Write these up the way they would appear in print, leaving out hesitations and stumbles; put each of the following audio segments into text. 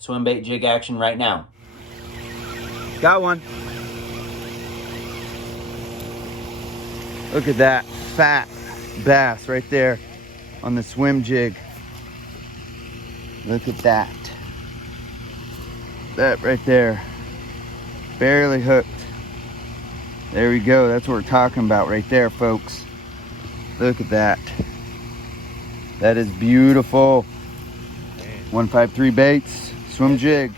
Swimbait jig action right now. Got one. Look at that fat bass right there on the swim jig. Look at that. That right there. Barely hooked. There we go. That's what we're talking about right there, folks. Look at that. That is beautiful. 153 baits, swim jig.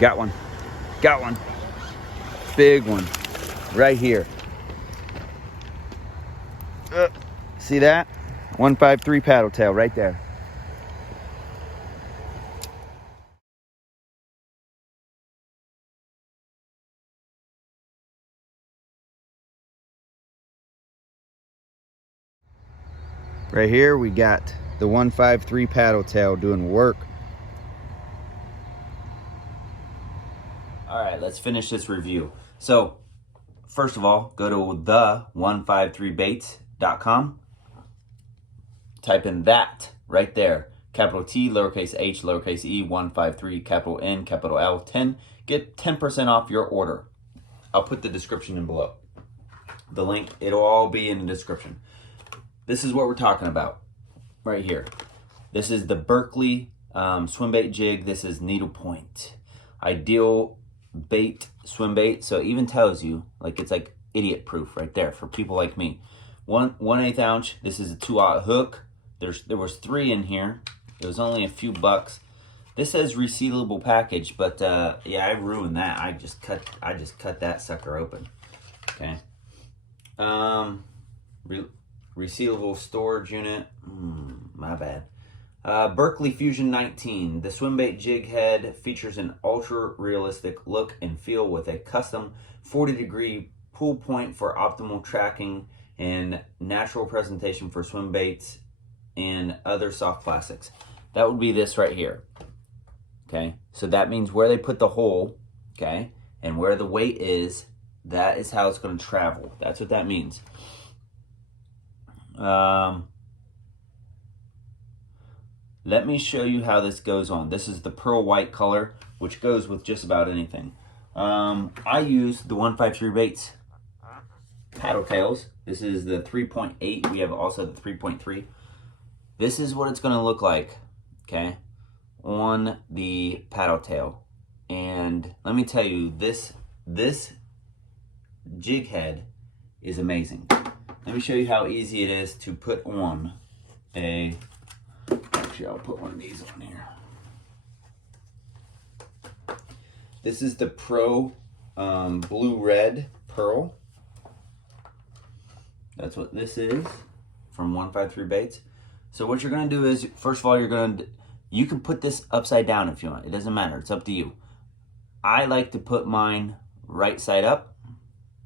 Got one. Got one. Big one. Right here. See that? 153 paddle tail right there. Right here we got the 153 paddle tail doing work. All right, let's finish this review. So, first of all, go to the153baits.com. Type in that right there. Capital T, lowercase h, lowercase e, 153, capital N, capital L, 10. Get 10% off your order. I'll put the description in below. The link, it'll all be in the description. This is what we're talking about right here. This is the Berkley Swimbait jig. This is needlepoint. Ideal bait, swim bait. So it even tells you, like, it's like idiot proof right there for people like me. 1/8 ounce. This is a 2/0 hook. There was 3 in here. It was only a few bucks. This says resealable package, but yeah, I ruined that. I just cut that sucker open. Okay. Resealable storage unit. My bad. Berkley Fusion 19. The Swimbait jig head features an ultra-realistic look and feel with a custom 40-degree pull point for optimal tracking and natural presentation for swim baits and other soft plastics. That would be this right here. Okay, so that means where they put the hole, okay, and where the weight is, that is how it's going to travel. That's what that means. Let me show you how this goes on. This is the pearl white color, which goes with just about anything. I use the 153 baits paddle tails. This is the 3.8. We have also the 3.3. This is what it's going to look like, okay, on the paddle tail. And let me tell you, this jig head is amazing. Let me show you how easy it is to put on a... Actually, I'll put one of these on here. This is the Pro Blue-Red Pearl. That's what this is from 153 Baits. So what you're going to do is, first of all, you can put this upside down if you want. It doesn't matter. It's up to you. I like to put mine right side up.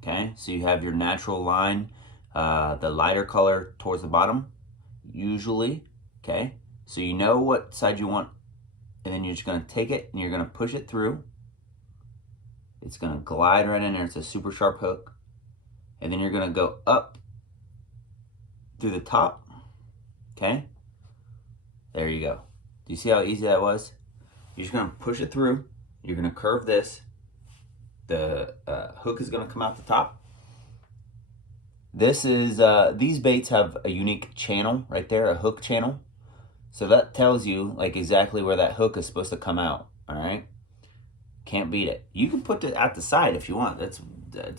Okay, so you have your natural line, the lighter color towards the bottom, usually. Okay, so you know what side you want, and then you're just going to take it and you're going to push it through. It's going to glide right in there. It's a super sharp hook. And then you're going to go up through the top. Okay, there you go. Do you see how easy that was? You're just going to push it through. You're going to curve this. The hook is going to come out the top. This is these baits have a unique channel right there, a hook channel. So that tells you like exactly where that hook is supposed to come out. All right, can't beat it. You can put it at the side if you want. It's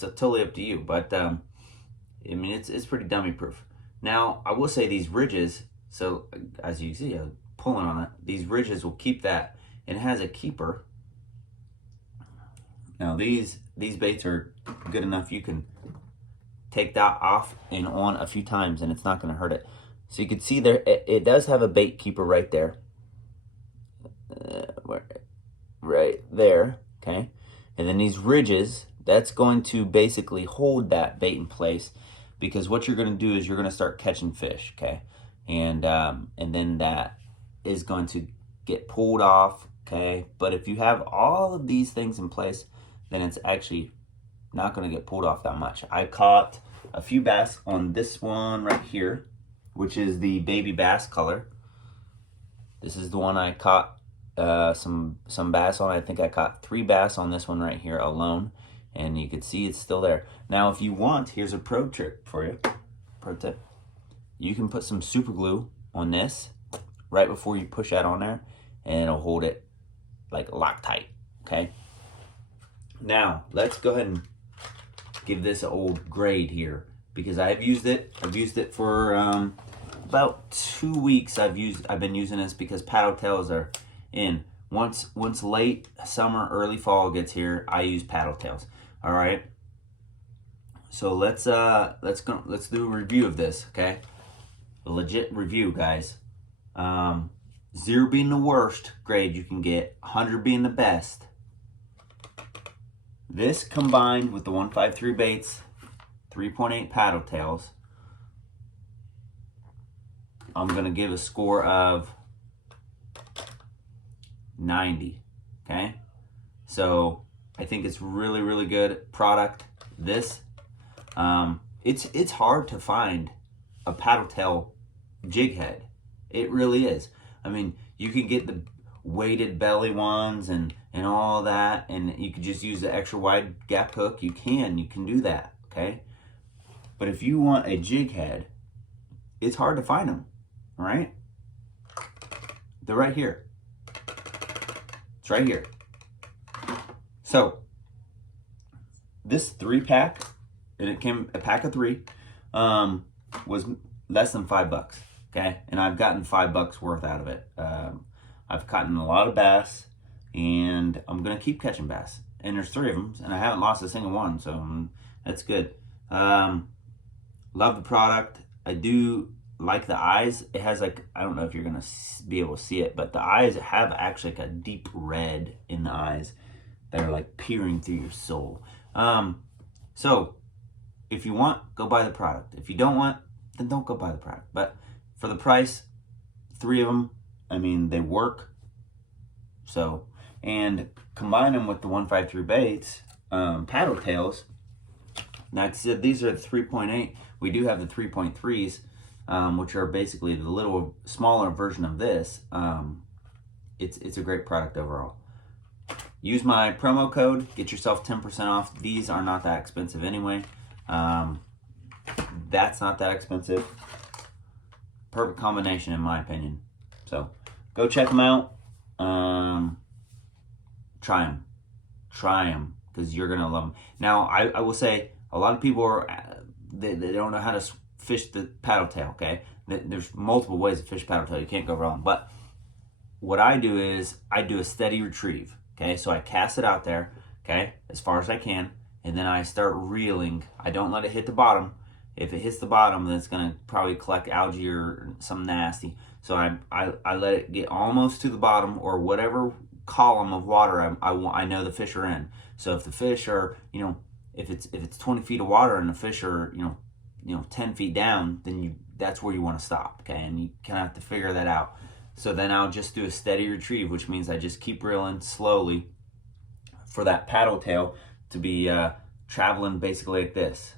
totally up to you. But I mean, it's pretty dummy proof. Now I will say these ridges. So as you see, I'm pulling on it. These ridges will keep that. And it has a keeper. Now these baits are good enough. You can take that off and on a few times and it's not going to hurt it. So you can see there, it does have a bait keeper right there. Right there, okay? And then these ridges, that's going to basically hold that bait in place, because what you're going to do is you're going to start catching fish, okay? And then that is going to get pulled off, okay? But if you have all of these things in place, then it's actually not going to get pulled off that much. I caught a few bass on this one right here, which is the baby bass color. This is the one I caught some bass on. I think I caught 3 bass on this one right here alone, and you can see it's still there. Now if you want, here's a pro trick for you, pro tip. You can put some super glue on this right before you push that on there, and it'll hold it like Loctite, okay? Now let's go ahead and give this an old grade here, because I've used it for about 2 weeks. I've been using this because paddle tails are in. Once late summer, early fall gets here, I use paddle tails. All right. So let's do a review of this, okay? A legit review, guys. 0 being the worst grade you can get, 100 being the best. This combined with the 153 baits, 3.8 paddle tails, I'm gonna give a score of 90, okay? So I think it's really, really good product. This, it's hard to find a paddle tail jig head. It really is. I mean, you can get the weighted belly ones and all that, and you could just use the extra wide gap hook. You can do that, okay? But if you want a jig head, it's hard to find them, all right? They're right here. It's right here. So this 3-pack, and it came a pack of 3, was less than $5, okay? And I've gotten $5 worth out of it. I've caught a lot of bass, and I'm gonna keep catching bass. And there's 3 of them, and I haven't lost a single one, so that's good. Love the product. I do like the eyes. It has like, I don't know if you're gonna be able to see it, but the eyes have actually like a deep red in the eyes that are like peering through your soul. So if you want, go buy the product. If you don't want, then don't go buy the product. But for the price, 3 of them, I mean, they work. So, and combine them with the 153 baits, paddle tails. Like I said, these are the 3.8. We do have the 3.3s, which are basically the little smaller version of this. It's a great product overall. Use my promo code, get yourself 10% off. These are not that expensive anyway. That's not that expensive. Perfect combination in my opinion. So go check them out. Try them because you're gonna love them. Now I will say, a lot of people are they don't know how to fish the paddle tail, okay? There's multiple ways to fish paddle tail. You can't go wrong. But what I do is I do a steady retrieve, okay? So I cast it out there, okay, as far as I can, and then I start reeling. I don't let it hit the bottom. If it hits the bottom, then it's gonna probably collect algae or something nasty. So I let it get almost to the bottom, or whatever column of water I know the fish are in. So if the fish are, if it's 20 feet of water and the fish are, 10 feet down, then that's where you want to stop, okay? And you kind of have to figure that out. So then I'll just do a steady retrieve, which means I just keep reeling slowly for that paddle tail to be traveling basically like this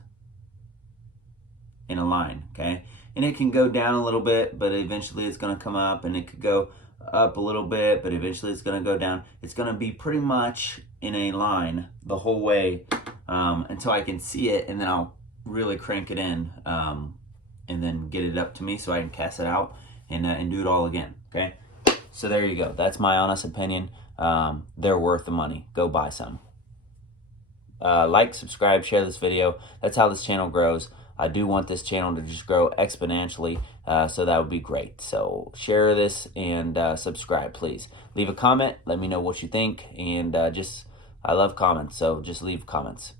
in a line, okay? And it can go down a little bit, but eventually it's going to come up, and it could go up a little bit, but eventually it's going to go down. It's going to be pretty much in a line the whole way until I can see it, and then I'll really crank it in and then get it up to me so I can cast it out and do it all again, okay? So there you go. That's my honest opinion. They're worth the money. Go buy some. Like, subscribe, share this video. That's how this channel grows. I do want this channel to just grow exponentially, so that would be great. So share this and subscribe, please. Leave a comment. Let me know what you think. And I love comments, so just leave comments.